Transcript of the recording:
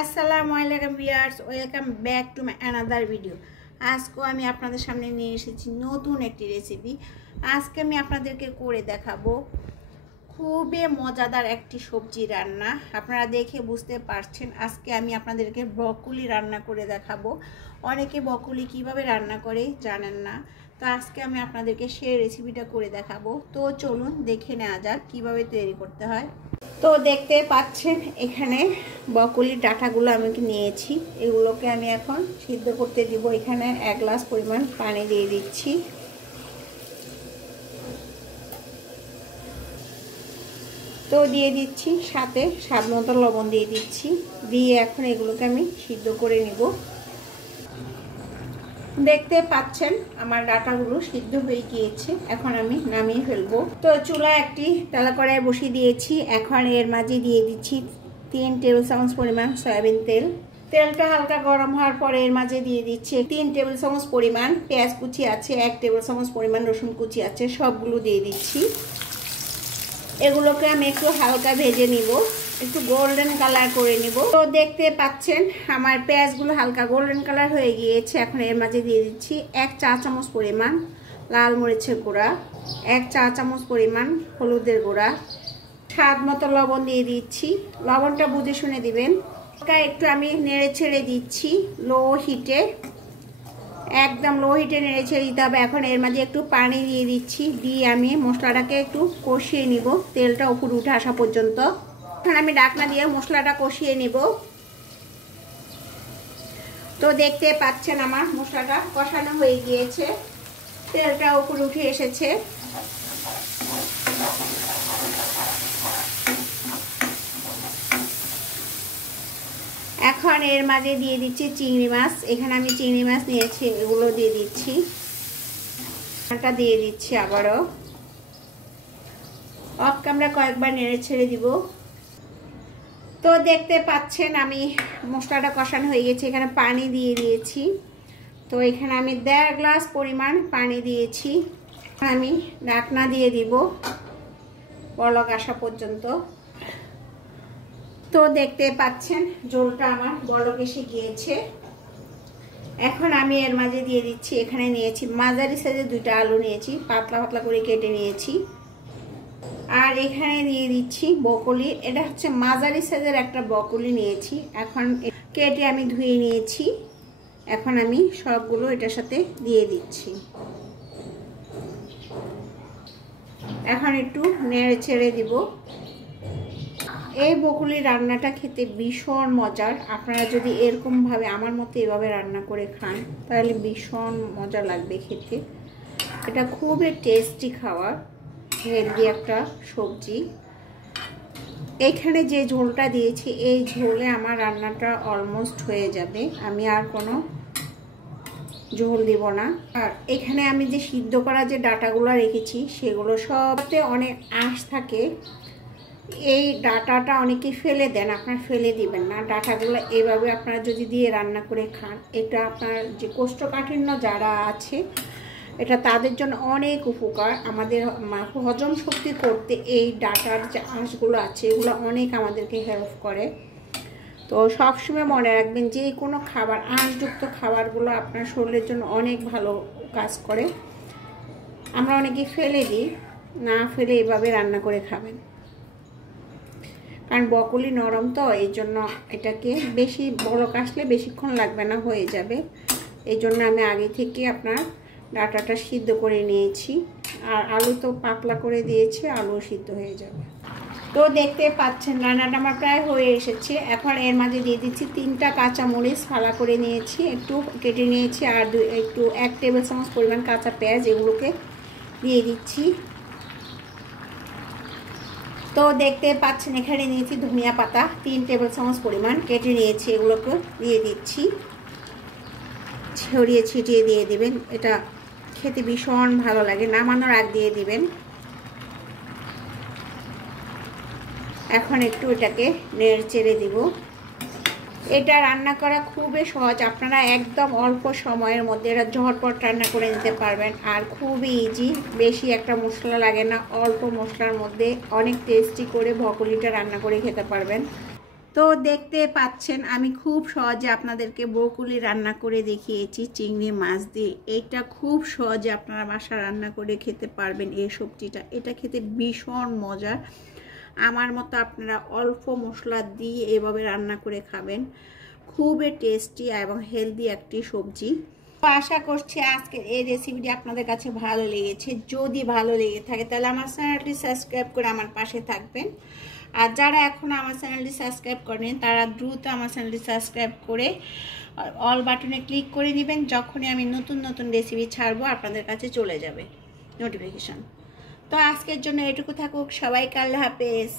আসসালামু আলাইকুম viewers, welcome back to my another video. আজকেও আমি আপনাদের সামনে নিয়ে এসেছি নতুন একটি রেসিপি। আজকে আমি আপনাদেরকে করে দেখাবো খুবই মজাদার একটি সবজি রান্না। আপনারা দেখে বুঝতে পারছেন আজকে আমি আপনাদেরকে ব্রকলি রান্না করে দেখাবো। অনেকে ব্রকলি কিভাবে রান্না করে জানেন না, তো আজকে আমি আপনাদেরকে সেই রেসিপিটা করে দেখাবো। তো চলুন দেখে নেওয়া যাক কীভাবে তৈরি করতে হয়। তো দেখতে পাচ্ছেন এখানে ব্রকলির ডাঁটাগুলো আমি নিয়েছি, এগুলোকে আমি এখন সিদ্ধ করতে দিব। এখানে 1 গ্লাস পরিমাণ পানি দিয়ে দিচ্ছি। তো দিয়ে দিচ্ছি সাথে স্বাদ মতো লবণ দিয়ে দিচ্ছি, দিয়ে এখন এগুলোকে আমি সিদ্ধ করে নিব। দেখতে পাচ্ছেন আমার ডাঁটাগুলো সিদ্ধ হয়ে গিয়েছে, এখন আমি নামিয়ে ফেলবো। তো চুলায় একটি তেলা কড়াই বসিয়ে দিয়েছি। এখন এর মাঝে দিয়ে দিচ্ছি 3 টেবিল চামচ পরিমাণ সয়াবিন তেল। তেলটা হালকা গরম হওয়ার পরে এর মাঝে দিয়ে দিচ্ছি 3 টেবিল চামচ পরিমাণ পেঁয়াজ কুচি আছে, 1 টেবিল চামচ পরিমাণ রসুন কুচি আছে, সবগুলো দিয়ে দিচ্ছি। এগুলোকে আমি একটু হালকা ভেজে নিব, একটু গোল্ডেন কালার করে নিব। তো দেখতে পাচ্ছেন আমার পেঁয়াজগুলো হালকা গোল্ডেন কালার হয়ে গিয়েছে। এখন এর মাঝে দিয়ে দিচ্ছি 1 চা চামচ পরিমাণ লাল মরিচের গুঁড়া, 1 চা চামচ পরিমাণ হলুদের গুঁড়া, স্বাদ মতো লবণ দিয়ে দিচ্ছি। লবণটা বুঝে শুনে দিবেন। একটু আমি নেড়ে ছেড়ে দিচ্ছি লো হিটে, একদম লো হিটে নেড়ে ছেড়ে দিতে হবে। এখন এর মাঝে একটু পানি দিয়ে দিচ্ছি, দিয়ে আমি মশলাটাকে একটু কষিয়ে নিব তেলটা উপরে উঠে আসা পর্যন্ত। এখন আমি ঢাকনা দিয়ে মশলাটা কষিয়ে নিব। তো দেখতে পাচ্ছেন আমার মশলাটা কষানো হয়ে গিয়েছে, তেলটা উপরে উঠে এসেছে। এখন এর মাঝে দিয়ে দিচ্ছি চিংড়ি মাছ। এখানে আমি চিংড়ি মাছ নিয়েছি, এগুলো দিয়ে দিচ্ছি। এটা দিয়ে দিচ্ছি আবারও। আমরা কয়েকবার নেড়ে ছেড়ে দিব। তো দেখতে পাচ্ছেন আমি মশলাটা কষানো হয়ে গেছে, এখানে পানি দিয়ে দিয়েছি। তো এখানে আমি 1.5 গ্লাস পরিমাণ পানি দিয়েছি। আমি ঢাকনা দিয়ে দিব বলক আসা পর্যন্ত। তো দেখতে পাচ্ছেন ঝোলটা আমার বলক এসে গিয়েছে। এখন আমি এর মাঝে দিয়ে দিচ্ছি, এখানে নিয়েছি মাঝারি সাইজের 2টা আলু নিয়েছি, পাতলা পাতলা করে কেটে নিয়েছি। আর এখানে দিয়ে দিচ্ছি ব্রকলি, এটা হচ্ছে মাঝারি সাইজের একটা ব্রকলি নিয়েছি। এখন কেটে আমি ধুয়ে নিয়েছি। এখন আমি সবগুলো এটার সাথে দিয়ে দিচ্ছি। এখন একটু নেড়ে ছেড়ে দিব। এই ব্রকলি রান্নাটা খেতে ভীষণ মজার। আপনারা যদি এরকমভাবে আমার মতো এভাবে রান্না করে খান তাহলে ভীষণ মজা লাগবে খেতে। এটা খুবই টেস্টি খাবার, হেলদি একটা সবজি। এইখানে যে ঝোলটা দিয়েছি এই ঝোলে আমার রান্নাটা অলমোস্ট হয়ে যাবে, আমি আর কোনো ঝোল দিব না। আর এখানে আমি যে সিদ্ধ করা যে ডাঁটাগুলো রেখেছি সেগুলো সবতে অনেক আঁশ থাকে। এই ডাঁটাটা অনেকে ফেলে দেন, আপনার ফেলে দিবেন না। ডাঁটাগুলো এইভাবে আপনারা যদি দিয়ে রান্না করে খান, এটা আপনার যে কোষ্ঠকাঠিন্য যারা আছে এটা তাদের জন্য অনেক উপকার। আমাদের হজম শক্তি করতে এই ডাঁটার যে আঁশগুলো আছে এগুলো অনেক আমাদেরকে হেল্প করে। তো সবসময় মনে রাখবেন যে কোনো খাবার, আঁশযুক্ত খাবারগুলো আপনার শরীরের জন্য অনেক ভালো কাজ করে। আমরা অনেকে ফেলে দিই, না ফেলে এভাবে রান্না করে খাবেন। কারণ ব্রকলি নরম তো, এই জন্য এটাকে বেশি বলক আসলে বেশিক্ষণ লাগবে না, হয়ে যাবে। এই জন্য আমি আগে থেকে আপনার ডাঁটাটা সিদ্ধ করে নিয়েছি। আর আলু তো পাতলা করে দিয়েছি, আলু সিদ্ধ হয়ে যাবে। তো দেখতে পাচ্ছেন রান্নাটা আমার প্রায় হয়ে এসেছে। এখন এর মাঝে দিয়ে দিচ্ছি 3টা কাঁচামরিচ ফালা করে নিয়েছি, একটু কেটে নিয়েছি। আর 1 টেবিল চামচ পরিমাণ কাঁচা পেঁয়াজ, এগুলোকে দিয়ে দিচ্ছি। তো দেখতে পাচ্ছেন এখানে নিয়েছি ধনিয়া পাতা 3 টেবিল চামচ পরিমাণ কেটে নিয়েছি, এগুলোকে দিয়ে দিচ্ছি। ছড়িয়ে ছিটিয়ে দিয়ে দিবেন, এটা খেতে ভীষণ ভালো লাগে। নামানোর আগ দিয়ে দিবেন। এখন একটু এটাকে নেড়ে চেড়ে দিব। এটা রান্না করা খুবই সহজ, আপনারা একদম অল্প সময়ের মধ্যে এটা ঝটপট রান্না করে নিতে পারবেন। আর খুবই ইজি, বেশি একটা মশলা লাগে না, অল্প মশলার মধ্যে অনেক টেস্টি করে ব্রকলিটা রান্না করে খেতে পারবেন। তো দেখতে পাচ্ছেন আমি খুব সহজে আপনাদেরকে ব্রোকলি রান্না করে দেখিয়েছি চিংড়ি মাছ দিয়ে। এটা খুব সহজে আপনারা বাসায় রান্না করে খেতে পারবেন এই সবজিটা। এটা খেতে ভীষণ মজার। আমার মতো আপনারা অল্প মশলা দিয়ে এভাবে রান্না করে খাবেন, খুবই টেস্টি এবং হেলদি একটি সবজি। তো আশা করছি আজকের এই রেসিপিটি আপনাদের কাছে ভালো লেগেছে। যদি ভালো লেগে থাকে তাহলে আমার চ্যানেলটি সাবস্ক্রাইব করে আমার পাশে থাকবেন। আর যারা এখনও আমার চ্যানেলটি সাবস্ক্রাইব করেন তারা দ্রুত আমার চ্যানেলটি সাবস্ক্রাইব করে অল বাটনে ক্লিক করে নেবেন। যখনই আমি নতুন নতুন রেসিপি ছাড়বো আপনাদের কাছে চলে যাবে নোটিফিকেশন। তো আজকের জন্য এটুকু থাকুক। সবাইকে আল্লাহ হাফেজ।